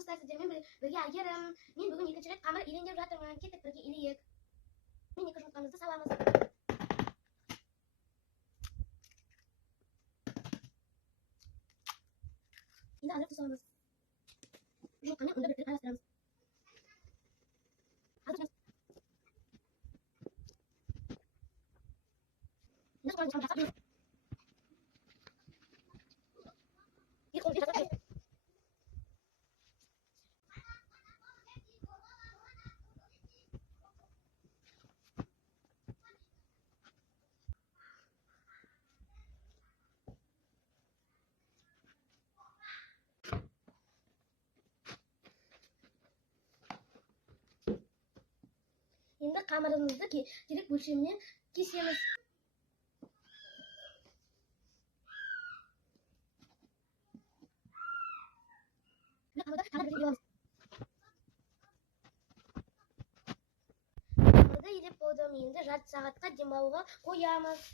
армысыздар, сіздермен бірге Әйгерім. Мен бүгін екінші рет қамыр илендіріп жатырмын. Кеттік бірге илейік. Мен екі жұмыртқамызды саламыз. Енді азыр тұз саламыз. Жұмыртқаны ұнды біріктіріп араластырамыз. Енді соған жасап жүрміз. Екі қолды жасап жүрміз. Енді қамырымызды керек бөлшегіне кесеміз. Қамырды тағы бір илеміз. Қамырды илеп болдым. Енді жарты сағатқа демалуға қоямыз.